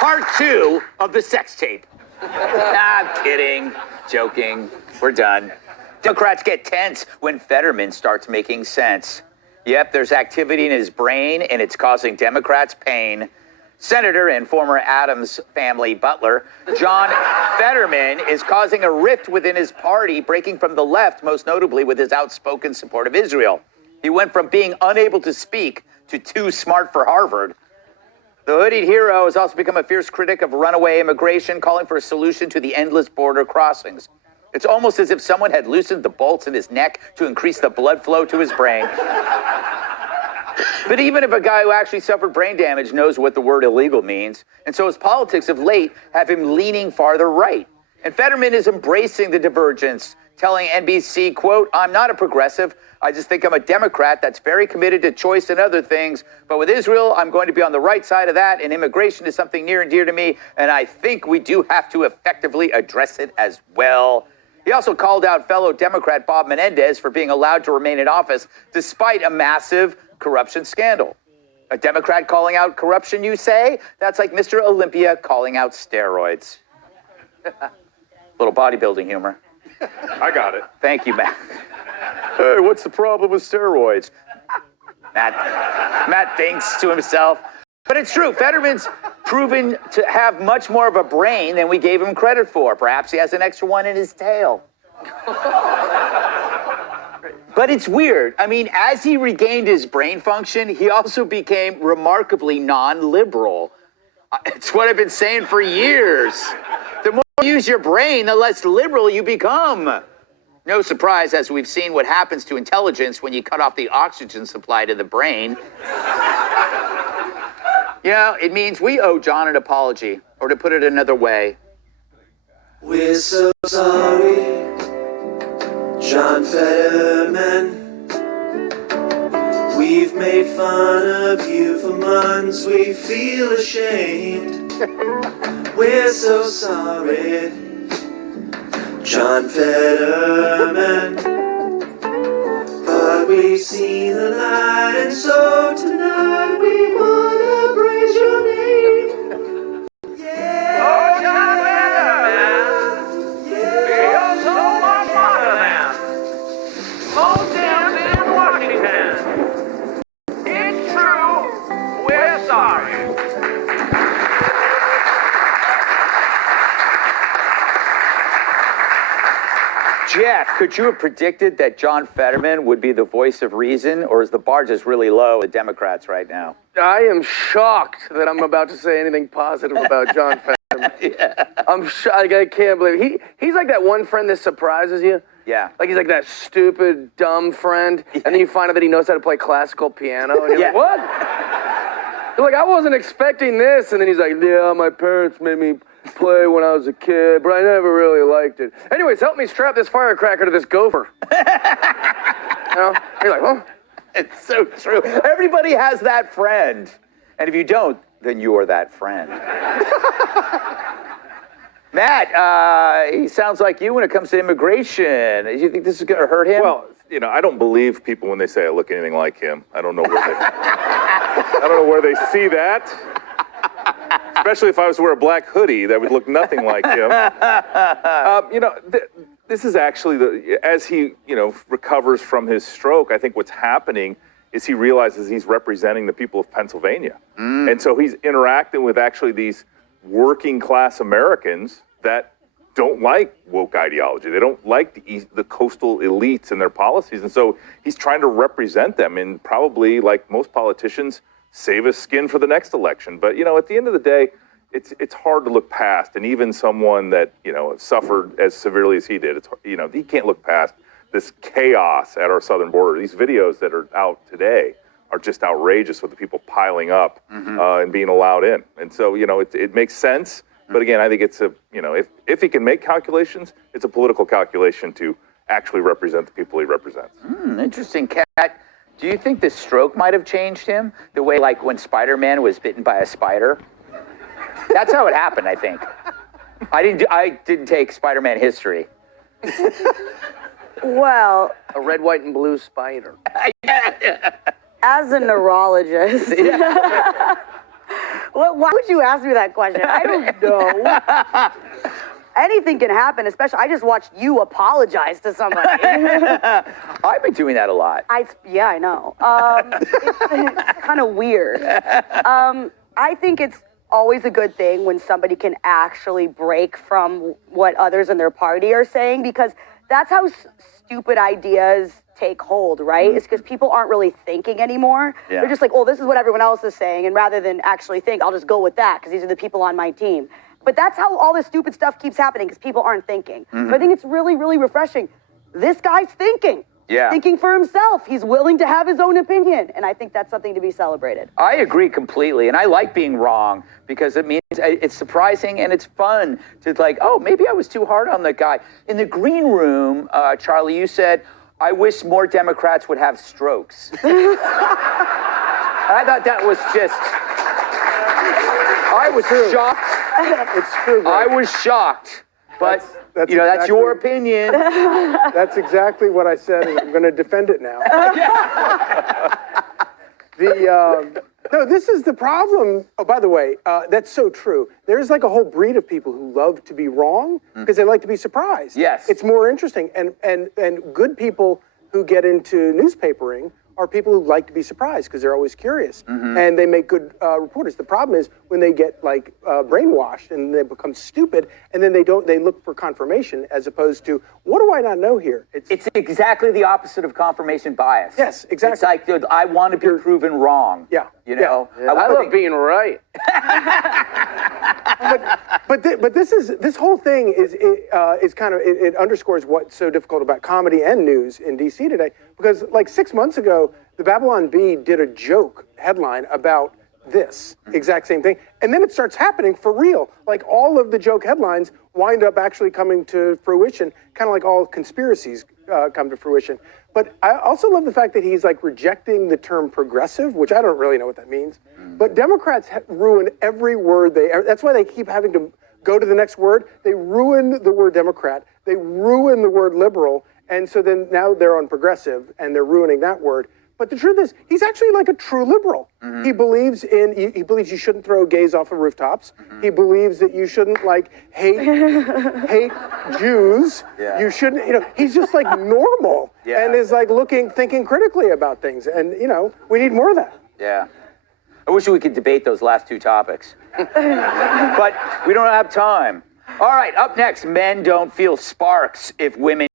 part 2 of the sex tape. I'm kidding, joking, we're done. Democrats get tense when Fetterman starts making sense. Yep, there's activity in his brain, and it's causing Democrats pain. Senator and former Adams family butler, John Fetterman, is causing a rift within his party, breaking from the left, most notably with his outspoken support of Israel. He went from being unable to speak to too smart for Harvard. The hoodied hero has also become a fierce critic of runaway immigration, calling for a solution to the endless border crossings. It's almost as if someone had loosened the bolts in his neck to increase the blood flow to his brain. But even if a guy who actually suffered brain damage knows what the word illegal means, and so his politics of late have him leaning farther right. And Fetterman is embracing the divergence, telling NBC, quote, "I'm not a progressive. I just think I'm a Democrat that's very committed to choice and other things. But with Israel, I'm going to be on the right side of that. And immigration is something near and dear to me. And I think we do have to effectively address it as well." He also called out fellow Democrat Bob Menendez for being allowed to remain in office despite a massive corruption scandal. A Democrat calling out corruption, you say? That's like Mr. Olympia calling out steroids. Little bodybuilding humor. I got it. Thank you, Matt. Hey, what's the problem with steroids? Matt thinks to himself. But it's true. Fetterman's proven to have much more of a brain than we gave him credit for. Perhaps he has an extra one in his tail. But it's weird. I mean, as he regained his brain function, he also became remarkably non-liberal. It's what I've been saying for years. The more you use your brain, the less liberal you become. No surprise, as we've seen what happens to intelligence when you cut off the oxygen supply to the brain. You know, it means we owe John an apology, or to put it another way. We're so sorry, John Fetterman. We've made fun of you for months, we feel ashamed. We're so sorry, John Fetterman. But we've seen the light, and so tonight we wanna praise your name. Yeah. Oh, John Fetterman. Yeah. Feel so much better than most Dems in Washington. It's true. We're sorry. Jeff, could you have predicted that John Fetterman would be the voice of reason, or is the bar just really low with Democrats right now? I am shocked that I'm about to say anything positive about John Fetterman. Yeah. I'm shocked. I can't believe it. He's like that one friend that surprises you. Yeah. Like he's like that stupid, dumb friend, and then you find out that he knows how to play classical piano, and you're like, what? You're like, I wasn't expecting this, and then he's like, yeah, my parents made me play when I was a kid, but I never really liked it. Anyways, help me strap this firecracker to this gopher. You know? You're like, well, It's so true. Everybody has that friend. And if you don't, then you're that friend. Matt, he sounds like you when it comes to immigration. Do you think this is going to hurt him? Well, you know, I don't believe people when they say I look anything like him. I don't know where they, I don't know where they see that. Especially if I was to wear a black hoodie, that would look nothing like him. You know, this is actually as he, you know, recovers from his stroke. I think what's happening is he realizes he's representing the people of Pennsylvania, and so he's interacting with actually these working class Americans that don't like woke ideology. They don't like the coastal elites and their policies, and so he's trying to represent them. And probably, like most politicians, save his skin for the next election. But, you know, at the end of the day, it's hard to look past. And even someone that, you know, suffered as severely as he did, it's, you know, he can't look past this chaos at our southern border. These videos that are out today are just outrageous with the people piling up and being allowed in. And so, you know, it makes sense. But again, I think it's a, you know, if he can make calculations, it's a political calculation to actually represent the people he represents. Interesting, Kat. Do you think the stroke might have changed him? The way, like, when Spider-Man was bitten by a spider? That's how it happened, I think. I didn't take Spider-Man history. Well, a red, white, and blue spider. as a neurologist, Why would you ask me that question? I don't know. Anything can happen, especially I just watched you apologize to somebody. I've been doing that a lot. Yeah, I know. It's kind of weird. I think it's always a good thing when somebody can actually break from what others in their party are saying, because that's how stupid ideas take hold, right? It's because people aren't really thinking anymore. Yeah. They're just like, oh, this is what everyone else is saying, and rather than actually think, I'll just go with that because these are the people on my team. But that's how all this stupid stuff keeps happening, because people aren't thinking. So I think it's really, really refreshing. This guy's thinking. Yeah. He's thinking for himself. He's willing to have his own opinion. And I think that's something to be celebrated. I agree completely. And I like being wrong because it means it's surprising and it's fun to like, oh, maybe I was too hard on the guy. In the green room, Charlie, you said, I wish more Democrats would have strokes. I thought that was just, I was shocked. It's true. I was shocked. But, that's that's your opinion. That's exactly what I said, and I'm going to defend it now. No, this is the problem. Oh, by the way, that's so true. There's like a whole breed of people who love to be wrong because they like to be surprised. Yes. It's more interesting. And good people who get into newspapering are people who like to be surprised because they're always curious. And they make good reporters. The problem is when they get like brainwashed and they become stupid, and then they look for confirmation as opposed to, what do I not know here? It's exactly the opposite of conframent bias. Yes, exactly. It's like, dude, I want to be proven wrong. Yeah. You know? Yeah, I love being right. But this whole thing is kind of, it underscores what's so difficult about comedy and news in DC today, because like 6 months ago, the Babylon Bee did a joke headline about this exact same thing, and then it starts happening for real. Like all of the joke headlines wind up actually coming to fruition, kind of like all conspiracies come to fruition. But I also love the fact that he's like rejecting the term progressive, which I don't really know what that means. But Democrats ruin every word that's why they keep having to go to the next word. They ruin the word Democrat. They ruin the word liberal. And so then now they're on progressive and they're ruining that word. But the truth is, he's actually like a true liberal. He believes you shouldn't throw gays off of rooftops. He believes that you shouldn't like hate Jews. Yeah. You shouldn't, he's just like normal and is like thinking critically about things. And, we need more of that. Yeah. I wish we could debate those last two topics. But we don't have time. All right, up next, men don't feel sparks if women